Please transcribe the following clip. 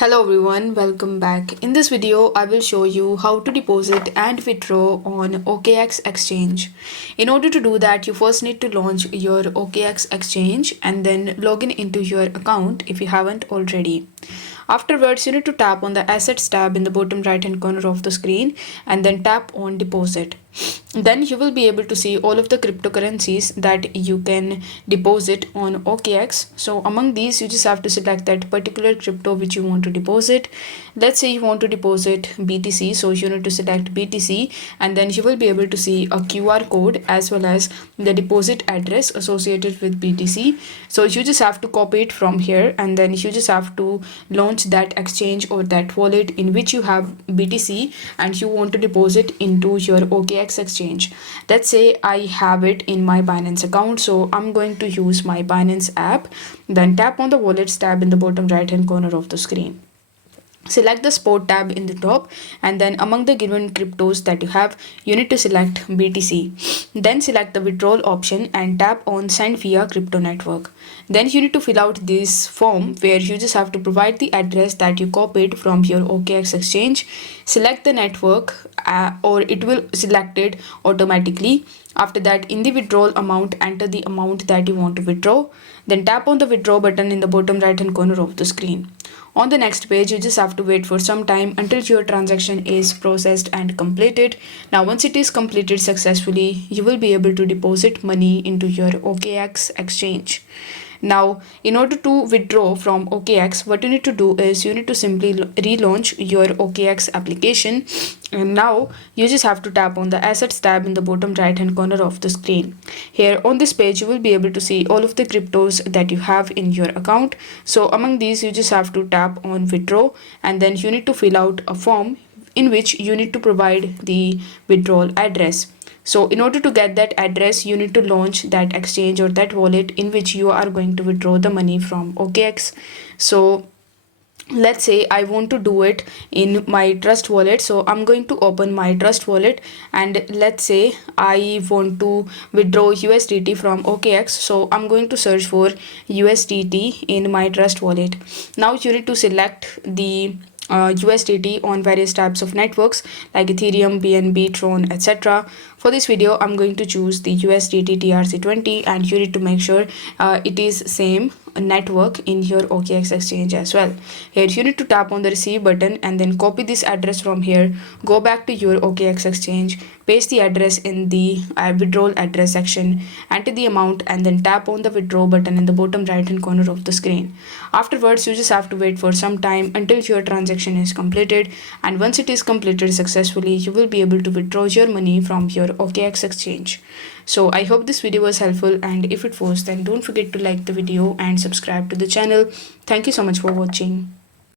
Hello everyone, welcome back. In this video, I will show you how to deposit and withdraw on OKX Exchange. In order to do that, you first need to launch your OKX Exchange and then log in into your account if you haven't already. Afterwards, you need to tap on the Assets tab in the bottom right hand corner of the screen and then tap on Deposit. Then you will be able to see all of the cryptocurrencies that you can deposit on OKX. So among these, you just have to select that particular crypto which you want to deposit. Let's say you want to deposit BTC, so you need to select BTC and then you will be able to see a QR code as well as the deposit address associated with BTC. So you just have to copy it from here and then you just have to launch that exchange or that wallet in which you have BTC and you want to deposit into your OKX exchange. Let's say I have it in my Binance account, so I'm going to use my Binance app. Then tap on the Wallets tab in the bottom right hand corner of the screen. Select the Spot tab in the top and then among the given cryptos that you have, you need to select BTC. Then select the withdrawal option and tap on Send via Crypto Network. Then you need to fill out this form where you just have to provide the address that you copied from your OKX exchange. Select the network or it will select it automatically. After that, in the withdrawal amount, enter the amount that you want to withdraw. Then tap on the withdraw button in the bottom right hand corner of the screen. On the next page, you just have to wait for some time until your transaction is processed and completed. Now, once it is completed successfully, you will be able to deposit money into your OKX exchange. Now, in order to withdraw from OKX, what you need to do is you need to simply relaunch your OKX application. And now you just have to tap on the Assets tab in the bottom right hand corner of the screen. Here on this page, you will be able to see all of the cryptos that you have in your account. So among these, you just have to tap on Withdraw and then you need to fill out a form in which you need to provide the withdrawal address. So in order to get that address, you need to launch that exchange or that wallet in which you are going to withdraw the money from OKX. So let's say I want to do it in my Trust wallet. So I'm going to open my Trust wallet and let's say I want to withdraw USDT from OKX. So I'm going to search for USDT in my Trust wallet. Now you need to select the USDT on various types of networks like Ethereum, BNB, Tron, etc. For this video, I'm going to choose the USDT TRC20 and you need to make sure it is same network in your OKX exchange as well. Here you need to tap on the receive button and then copy this address from here, go back to your OKX exchange, paste the address in the withdrawal address section, enter the amount and then tap on the withdraw button in the bottom right hand corner of the screen. Afterwards, you just have to wait for some time until your transaction is completed, and once it is completed successfully, you will be able to withdraw your money from your OKX exchange. So I hope this video was helpful, and if it was, then don't forget to like the video and subscribe to the channel. Thank you so much for watching.